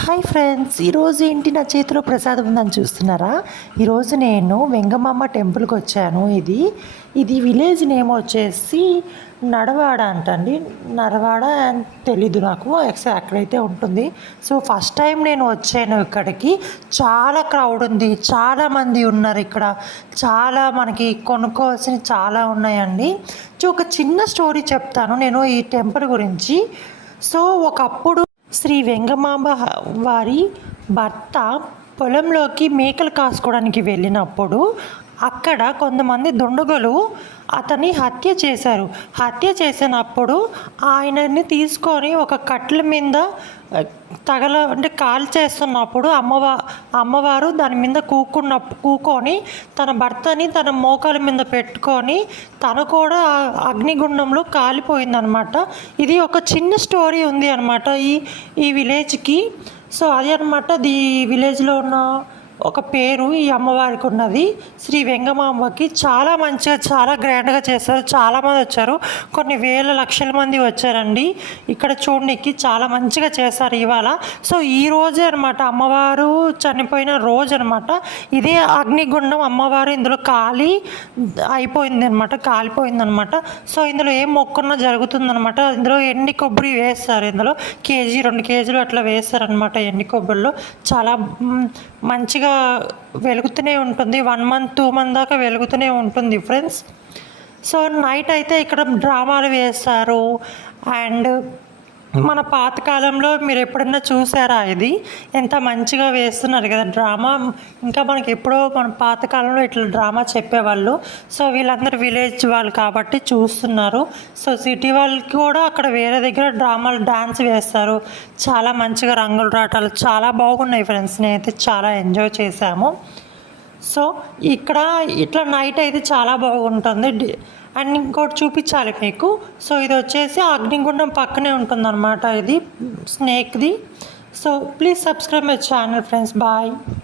Hi friends, ఈరోజు ఏంటి నా చేతిలో ప్రసాదం ఉందని చూస్తున్నారా? ఈరోజు నేను వెంగమాంబ టెంపుల్కి వచ్చాను. ఇది విలేజ్ నేమ్ వచ్చేసి నడవాడ అంటండి. నడవాడ అని తెలీదు నాకు అక్కడైతే ఉంటుంది. సో ఫస్ట్ టైం నేను వచ్చాను ఇక్కడికి. చాలా క్రౌడ్ ఉంది, చాలామంది ఉన్నారు ఇక్కడ. చాలా మనకి కొనుక్కోవాల్సినవి చాలా ఉన్నాయండి. సో ఒక చిన్న స్టోరీ చెప్తాను నేను ఈ టెంపుల్ గురించి. సో ఒకప్పుడు శ్రీ వెంగమాంబ వారి భర్త పొలంలోకి మేకలు కాసుకోవడానికి వెళ్ళినప్పుడు అక్కడ కొంతమంది దుండగులు అతన్ని హత్య చేశారు. హత్య చేసినప్పుడు ఆయనని తీసుకొని ఒక కట్ల మీద అంటే కాల్ చేస్తున్నప్పుడు అమ్మవారు దాని మీద కూకొని తన భర్తని తన మోకాల మీద పెట్టుకొని తను కూడా అగ్నిగుండంలో కాలిపోయిందనమాట. ఇది ఒక చిన్న స్టోరీ ఉంది అనమాట ఈ విలేజ్కి. సో అది అనమాట ఈ విలేజ్లో ఉన్న ఒక పేరు ఈ అమ్మవారికి ఉన్నది. శ్రీ వెంగమాంబకి చాలా మంచిగా చాలా గ్రాండ్గా చేస్తారు. చాలామంది వచ్చారు, కొన్ని వేల లక్షల మంది వచ్చారండి ఇక్కడ చూడడానికి. చాలా మంచిగా చేస్తారు ఇవాళ. సో ఈ రోజే అనమాట అమ్మవారు చనిపోయిన రోజు అనమాట. ఇదే అగ్నిగుండం అమ్మవారు ఇందులో కాలిపోయిందనమాట. సో ఇందులో ఏం మొక్కున్నా జరుగుతుందనమాట. ఇందులో ఎండి కొబ్బరి వేస్తారు, ఇందులో కేజీ 2 కేజీలు అట్లా వేస్తారనమాట. ఎండి కొబ్బరిలో చాలా మంచిగా వెలుగుతూనే ఉంటుంది. 1 మంత్ 2 మంత్ దాకా వెలుగుతూనే ఉంటుంది ఫ్రెండ్స్. సో నైట్ అయితే ఇక్కడ డ్రామాలు వేస్తారు. అండ్ మన పాతకాలంలో మీరు ఎప్పుడన్నా చూసారా? ఇది ఎంత మంచిగా వేస్తున్నారు కదా డ్రామా. ఇంకా మనకి ఎప్పుడో మన పాతకాలంలో ఇట్లా డ్రామా చెప్పేవాళ్ళు. సో వీళ్ళందరూ విలేజ్ వాళ్ళు కాబట్టి చూస్తున్నారు. సో సిటీ వాళ్ళకి కూడా అక్కడ వేరే దగ్గర డ్రామాలు డ్యాన్స్ వేస్తారు. చాలా మంచిగా రంగుల రాటాలు చాలా బాగున్నాయి ఫ్రెండ్స్. నేనైతే చాలా ఎంజాయ్ చేశాము. సో ఇక్కడ ఇట్లా నైట్ అయితే చాలా బాగుంటుంది. అండ్ ఇంకోటి చూపించాలి మీకు. సో ఇది వచ్చేసి అగ్నిగుండం పక్కనే ఉంటుందన్నమాట. ఇది స్నేక్ది. So please subscribe my channel friends. Bye.